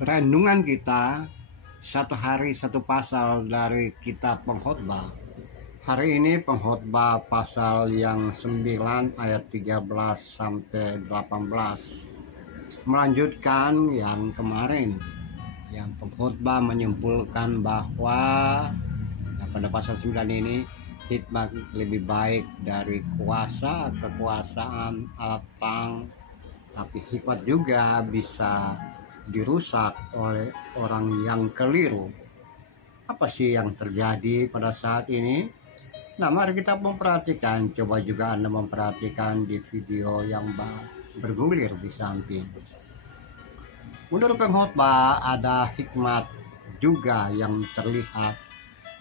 Renungan kita satu hari satu pasal dari kitab Pengkhotbah. Hari ini Pengkhotbah pasal yang 9 ayat 13 sampai 18. Melanjutkan yang kemarin, yang Pengkhotbah menyimpulkan bahwa pada pasal 9 ini hikmat lebih baik dari kekuasaan alat perang, tapi hikmat juga bisa dirusak oleh orang yang keliru. Apa sih yang terjadi pada saat ini? Nah, mari kita memperhatikan. Coba juga Anda memperhatikan di video yang bergulir di samping. Menurut Pengkhotbah ada hikmat juga yang terlihat.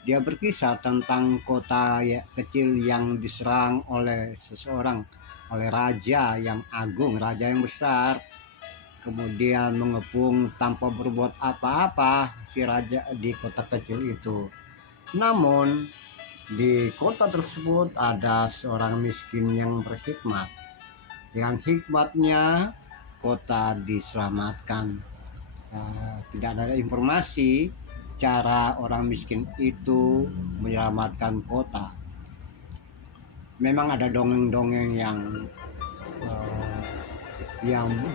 Dia berkisah tentang kota kecil yang diserang oleh seseorang, oleh raja yang agung, raja yang besar, kemudian mengepung tanpa berbuat apa-apa si raja di kota kecil itu. Namun di kota tersebut ada seorang miskin yang berhikmat. Dengan hikmatnya kota diselamatkan. Tidak ada informasi cara orang miskin itu menyelamatkan kota. Memang ada dongeng-dongeng yang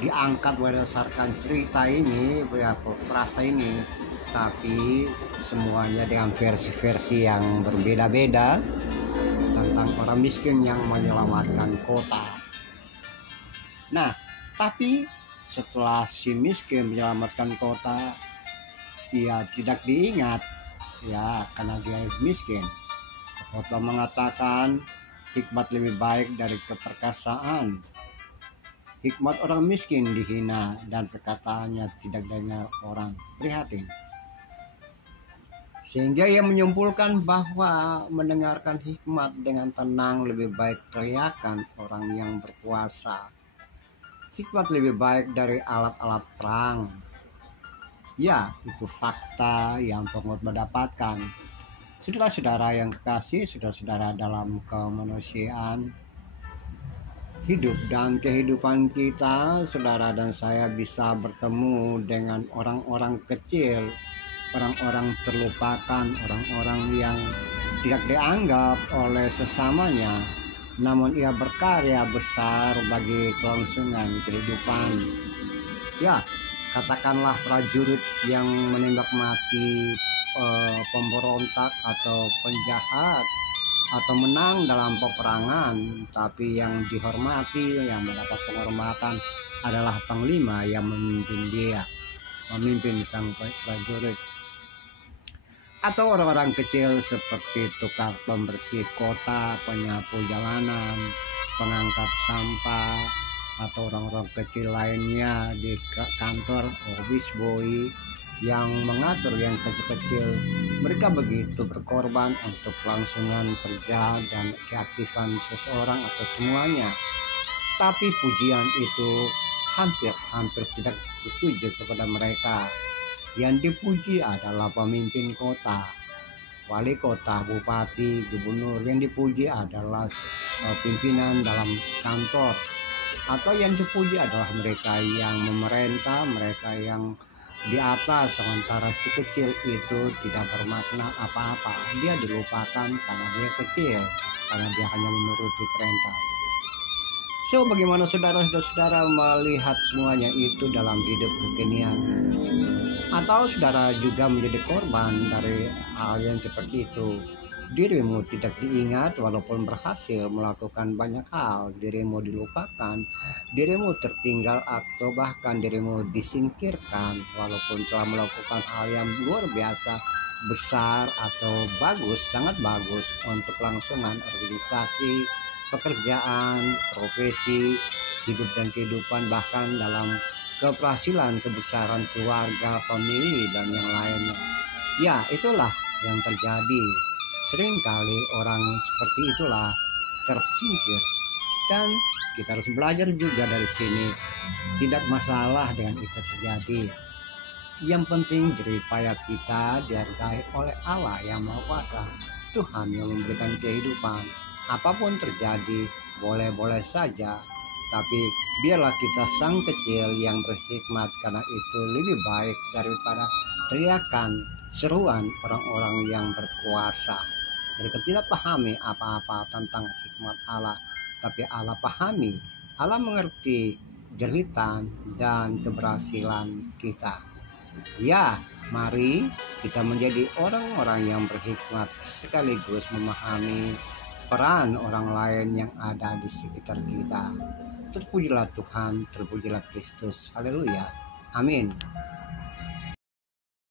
diangkat berdasarkan cerita ini, frasa ini, tapi semuanya dengan versi-versi yang berbeda-beda tentang orang miskin yang menyelamatkan kota. Nah, tapi setelah si miskin menyelamatkan kota, ia tidak diingat ya karena dia miskin. Khotbah mengatakan hikmat lebih baik dari keperkasaan. Hikmat orang miskin dihina dan perkataannya tidak dengar orang prihatin. Sehingga ia menyimpulkan bahwa mendengarkan hikmat dengan tenang lebih baik teriakan orang yang berkuasa. Hikmat lebih baik dari alat-alat perang. Ya, itu fakta yang Pengkhotbah dapatkan. Saudara-saudara yang kekasih, saudara-saudara dalam kemanusiaan, hidup dan kehidupan kita, saudara dan saya bisa bertemu dengan orang-orang kecil, orang-orang terlupakan, orang-orang yang tidak dianggap oleh sesamanya, namun ia berkarya besar bagi kelangsungan kehidupan. Ya, katakanlah prajurit yang menembak mati pemberontak atau penjahat atau menang dalam peperangan, tapi yang dihormati, yang mendapat penghormatan adalah panglima yang memimpin sang prajurit. Atau orang-orang kecil seperti tukang pembersih kota, penyapu jalanan, pengangkat sampah, atau orang-orang kecil lainnya di kantor, office boy yang mengatur yang kecil-kecil. Mereka begitu berkorban untuk kelangsungan kerja dan keaktifan seseorang atau semuanya. Tapi pujian itu hampir tidak setuju kepada mereka. Yang dipuji adalah pemimpin kota, wali kota, bupati, gubernur. Yang dipuji adalah pimpinan dalam kantor. Atau yang dipuji adalah mereka yang memerintah, mereka yang di atas, sementara si kecil itu tidak bermakna apa-apa. Dia dilupakan karena dia kecil, karena dia hanya menuruti perintah. So, bagaimana saudara-saudara melihat semuanya itu dalam hidup kekinian? Atau saudara juga menjadi korban dari hal yang seperti itu? Dirimu tidak diingat walaupun berhasil melakukan banyak hal, dirimu dilupakan, dirimu tertinggal atau bahkan dirimu disingkirkan walaupun telah melakukan hal yang luar biasa, besar atau bagus, sangat bagus untuk kelangsungan organisasi, pekerjaan, profesi, hidup dan kehidupan, bahkan dalam keberhasilan, kebesaran keluarga, famili, dan yang lainnya. Ya, itulah yang terjadi. Seringkali orang seperti itulah tersingkir, dan kita harus belajar juga dari sini. Tidak masalah dengan itu terjadi. Yang penting jeripaya kita dihargai oleh Allah yang Maha Kuasa, Tuhan yang memberikan kehidupan. Apapun terjadi, boleh-boleh saja. tapi biarlah kita sang kecil yang berhikmat, karena itu lebih baik daripada teriakan seruan orang-orang yang berkuasa. Mereka tidak pahami apa-apa tentang hikmat Allah, tapi Allah pahami, Allah mengerti jeritan dan keberhasilan kita. Ya, mari kita menjadi orang-orang yang berhikmat sekaligus memahami peran orang lain yang ada di sekitar kita. Terpujilah Tuhan, terpujilah Kristus. Haleluya. Amin.